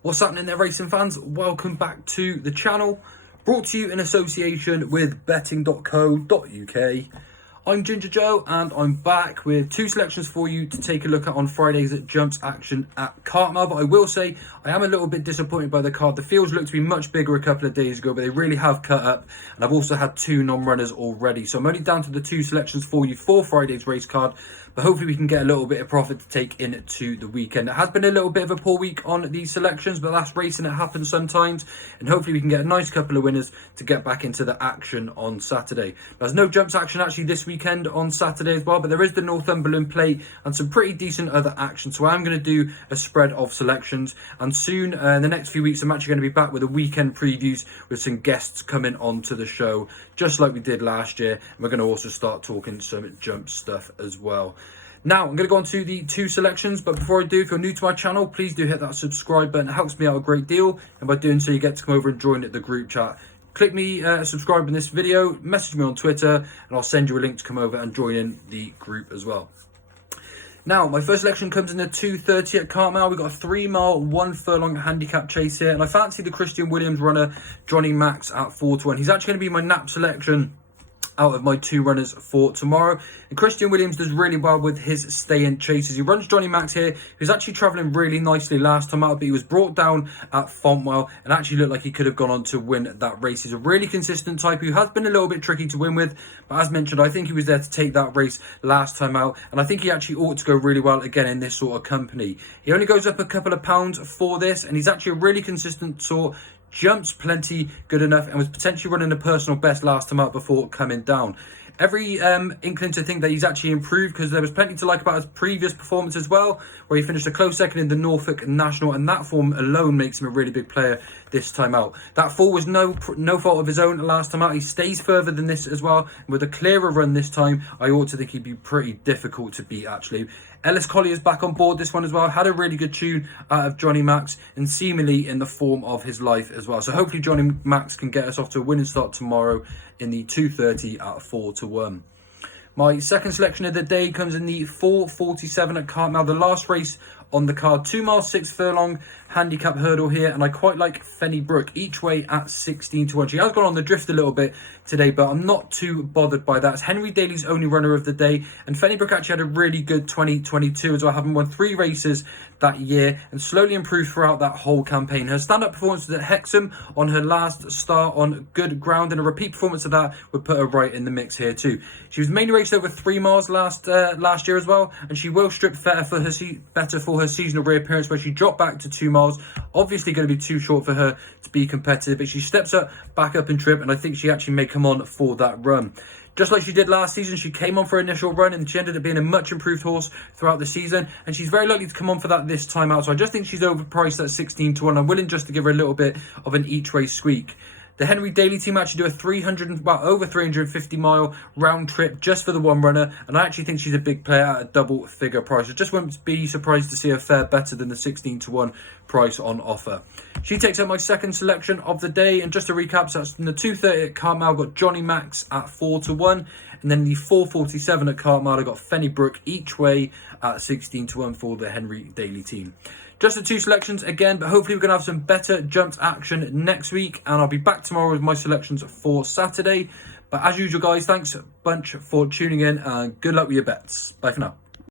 What's happening there, racing fans? Welcome back to the channel, brought to you in association with betting.co.uk. I'm Ginger Joe and I'm back with two selections for you to take a look at on Friday's jumps action at Cartmel. But I will say I am a little bit disappointed by the card. The fields looked to be much bigger a couple of days ago, but they really have cut up, and I've also had two non-runners already. So I'm only down to the two selections for you for Friday's race card, but hopefully we can get a little bit of profit to take into the weekend. It has been a little bit of a poor week on these selections, but that's racing, it happens sometimes, and hopefully we can get a nice couple of winners to get back into the action on Saturday. There's no jumps action actually this weekend on Saturday as well, but there is the Northumberland Plate and some pretty decent other action. So I'm going to do a spread of selections, and soon in the next few weeks I'm actually going to be back with a weekend previews with some guests coming onto the show, just like we did last year. And we're going to also start talking some jump stuff as well. Now, I'm going to go on to the two selections, but before I do, if you're new to my channel, please do hit that subscribe button. It helps me out a great deal, and by doing so, you get to come over and join the group chat. Click me, subscribe in this video, message me on Twitter, and I'll send you a link to come over and join in the group as well. Now, my first selection comes in the 2:30 at Cartmel. We've got a 3-mile, 1 furlong handicap chase here, and I fancy the Christian Williams runner, Johnny Max, at 4-1. He's actually going to be my nap selection out of my two runners for tomorrow. And Christian Williams does really well with his stay-in chases. He runs Johnny Max here, who's actually travelling really nicely last time out, but he was brought down at Fontwell and actually looked like he could have gone on to win that race. He's a really consistent type who has been a little bit tricky to win with, but as mentioned, I think he was there to take that race last time out, and I think he actually ought to go really well again in this sort of company. He only goes up a couple of pounds for this, and he's actually a really consistent sort. Jumps plenty good enough and was potentially running a personal best last time out before coming down. Every inkling to think that he's actually improved, because there was plenty to like about his previous performance as well, where he finished a close second in the Norfolk National, and that form alone makes him a really big player this time out. That fall was no fault of his own last time out. He stays further than this as well, and with a clearer run this time, I ought to think he'd be pretty difficult to beat actually. Ellis Collier's back on board this one as well, had a really good tune out of Johnny Max, and seemingly in the form of his life as well. So hopefully Johnny Max can get us off to a winning start tomorrow in the 2:30 at 4-1. My second selection of the day comes in the 4:47 at Cartmel, the last race on the card. 2 miles, 6 furlong handicap hurdle here, and I quite like Fenny Brook each way at 16-1. She has gone on the drift a little bit today, but I'm not too bothered by that. It's Henry Daly's only runner of the day, and Fenny Brook actually had a really good 2022 as well, having won 3 races that year and slowly improved throughout that whole campaign. Her stand-up performance was at Hexham on her last start on good ground, and a repeat performance of that would put her right in the mix here too. She was mainly raced over 3 miles last year as well, and she will strip better for her seasonal reappearance, where she dropped back to 2 miles. Obviously going to be too short for her to be competitive, but she steps up back up in trip, and I think she actually may come on for that run. Just like she did last season, she came on for her initial run and she ended up being a much improved horse throughout the season, and she's very likely to come on for that this time out. So I just think she's overpriced at 16-1. I'm willing just to give her a little bit of an each way squeak. The Henry Daly team actually do over 350 mile round trip just for the one runner, and I actually think she's a big player at a double figure price. I just won't be surprised to see her fare better than the 16-1 price on offer. She takes out my second selection of the day, and just to recap, so that's in the 2:30 at Cartmel, got Johnny Max at 4-1, and then the 4:47 at Cartmel, I got Fenny Brook each way at 16-1 for the Henry Daly team. Just the two selections again, but hopefully we're going to have some better jumped action next week, and I'll be back tomorrow with my selections for Saturday. But as usual, guys, thanks a bunch for tuning in, and good luck with your bets. Bye for now.